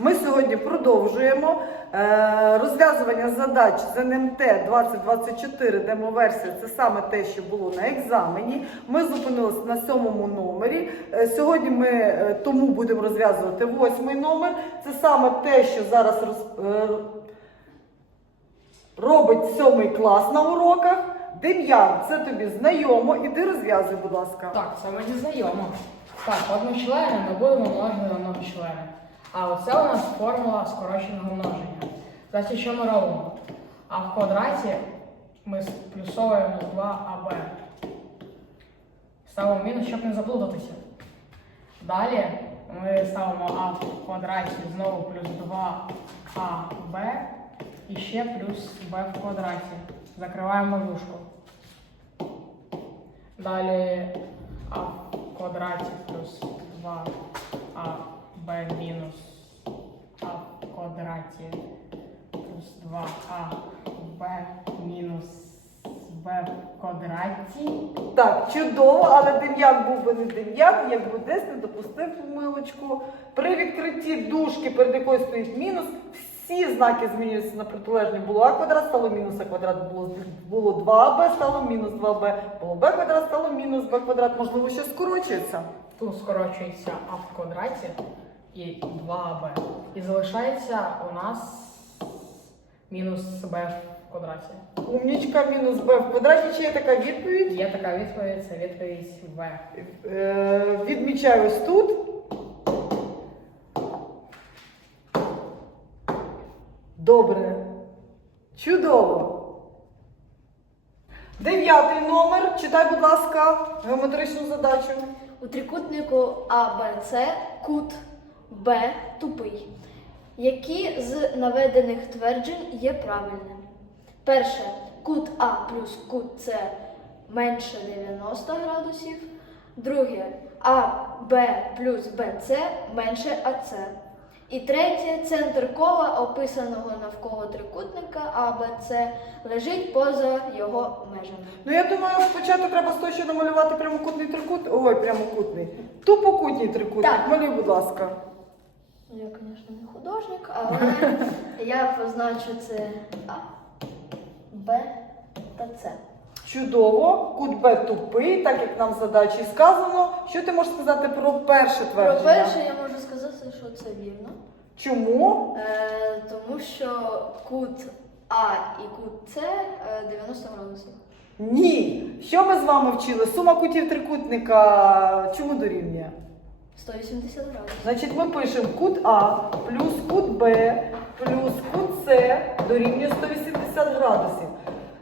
Ми сьогодні продовжуємо е, розв'язування задач з НМТ 2024 демоверсія. Це саме те, що було на екзамені. Ми зупинилися на сьомому номері. Е, Сьогодні ми е, тому будемо розв'язувати восьмий номер. Це саме те, що зараз роз, робить сьомий клас на уроках. Дем'ян, це тобі знайомо. Іди розв'язуй, будь ласка. Так, це мені знайомо. Так, одночлени ми будемо множити на многочлени. А оце у нас формула скороченого множення. Значить, що ми робимо? А в квадраті ми плюсовуємо 2аб. Ставимо мінус, щоб не заплутатися. Далі ми ставимо а в квадраті знову плюс 2аб і ще плюс b в квадраті. Закриваємо дужку. Далі а в квадраті плюс 2аб мінус а в квадраті плюс 2аб мінус b в квадраті. Так, чудово, але Дем'ян був би не Дем'ян, якби десь не допустив помилочку. При відкритті дужки, перед якою стоїть мінус, всі знаки змінюються на протилежні. Було а квадрат, стало мінус а квадрат, було, було 2аб, стало мінус 2b, було b квадрат, стало мінус b квадрат, можливо, ще скорочується. Тут скорочується а в квадраті і 2аб. І залишається у нас мінус b в квадраті. Умнічка мінус b в квадраті, чи є така відповідь? Є така відповідь, це відповідь В. Е, відмічаю ось тут. Добре. Чудово. Дев'ятий номер. Читай, будь ласка, геометричну задачу. У трикутнику АБЦ кут Б тупий. Які з наведених тверджень є правильним? Перше, кут А плюс кут С менше 90 градусів. Друге, АБ плюс БЦ менше АЦ. І третє, центр кола, описаного навколо трикутника АБЦ, лежить поза його межами. Ну, я думаю, спочатку треба з того, намалювати прямокутний трикутник. Ой, прямокутний. Тупокутній трикутник. Так. Малюй, будь ласка. Ну, Я, звісно, не художник, але я позначу це А, Б та С. Чудово. Кут Б тупий, так як нам в задачі сказано. Що ти можеш сказати про перше твердження? Про перше я можу сказати, що це вірно. Чому? Е, тому що кут А і кут С е, 90 градусів. Ні. Що ми з вами вчили? Сума кутів трикутника чому дорівнює? 180 градусів. Значить, ми пишемо кут А плюс кут Б плюс кут С дорівнює 180 градусів.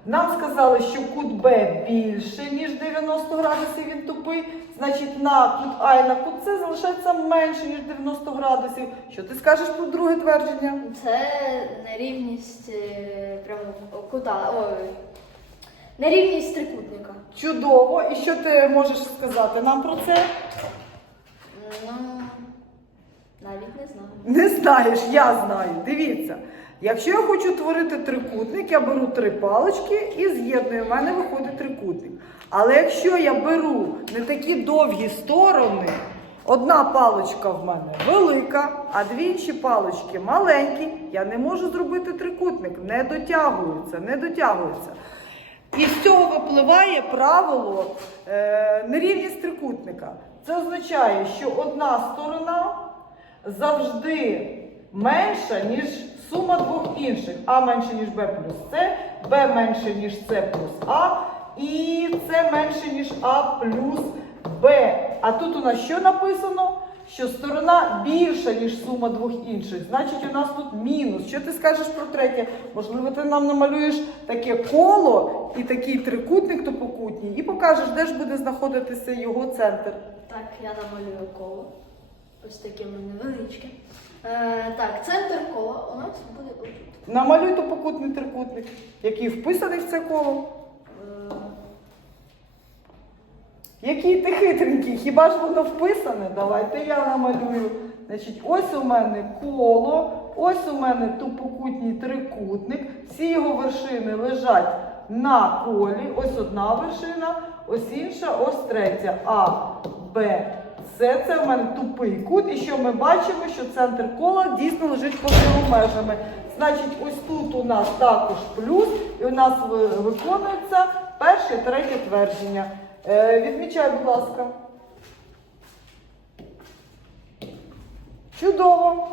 Нам сказали, що кут Б більше, ніж 90 градусів, він тупий. Значить, на кут А і на кут С залишається менше, ніж 90 градусів. Що ти скажеш про друге твердження? Це нерівність е, прямо кута. Ой. Нерівність трикутника. Чудово. І що ти можеш сказати нам про це? Ну, навіть не знаю. Не знаєш, я знаю. Дивіться. Якщо я хочу творити трикутник, я беру три палички і з'єдную. У мене виходить трикутник. Але якщо я беру не такі довгі сторони, одна паличка в мене велика, а дві інші палички маленькі, я не можу зробити трикутник. Не дотягується, не дотягується. І з цього випливає правило е, нерівність трикутника. Це означає, що одна сторона завжди менша, ніж сума двох інших. А менше, ніж Б плюс С, Б менше, ніж С плюс А, і С менше, ніж А плюс Б. А тут у нас що написано? Що сторона більша, ніж сума двох інших. Значить, у нас тут мінус. Що ти скажеш про третє? Можливо, ти нам намалюєш таке коло і такий трикутник топокутній, і покажеш, де ж буде знаходитися його центр. Так, я намалюю коло. Ось таке в мене невеличке. Е, так, центр кола у нас буде отут. Намалюй топокутний трикутник, який вписаний в це коло. Е, Який ти хитренький, хіба ж воно вписане? Давайте я намалюю. Значить, ось у мене коло, ось у мене тупокутній трикутник. Всі його вершини лежать на колі. Ось одна вершина, ось інша, ось третя. А, Б, Все це в мене тупий кут, і що ми бачимо, що центр кола дійсно лежить поза його межами. Значить, ось тут у нас також плюс, і у нас виконується перше третє твердження. Е, відмічай, будь ласка. Чудово.